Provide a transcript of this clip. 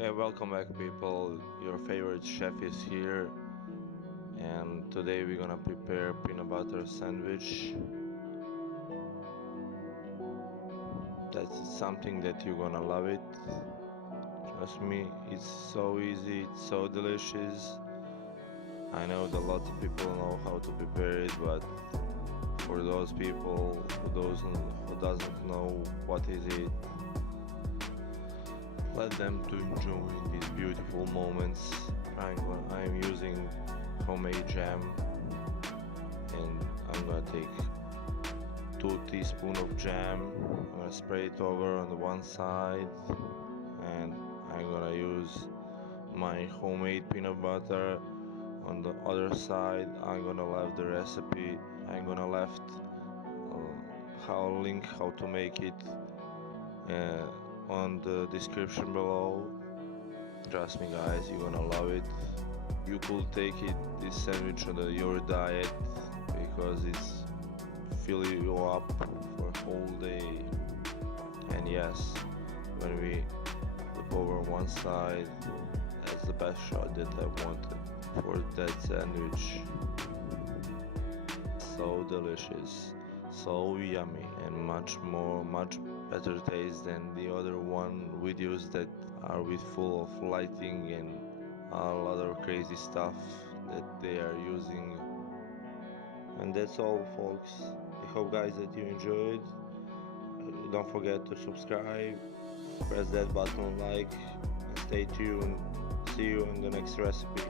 Hey, welcome back, people. Your favorite chef is here, and today we're gonna prepare peanut butter sandwich. That's something that you're gonna love it. Trust me, it's so easy, it's so delicious. I know that lots of people know how to prepare it, but for those people who doesn't know what is it, let them to enjoy these beautiful moments. I'm using homemade jam, and I'm gonna take 2 teaspoons of jam. I'm gonna spray it over on the one side, and I'm gonna use my homemade peanut butter on the other side. I'm gonna leave the recipe. I'm gonna left how to make it on the description below. Trust me, guys, you're gonna love it. You could take this sandwich on your diet because it's fill you up for a whole day. And yes, when we flip over one side, that's the best shot that I wanted for that sandwich. So delicious, so yummy, and much better taste than the other videos that are with full of lighting and all other crazy stuff that they are using. And that's all, folks. I hope, guys, that you enjoyed. Don't forget to subscribe, press that button, like, and stay tuned. See you in the next recipe.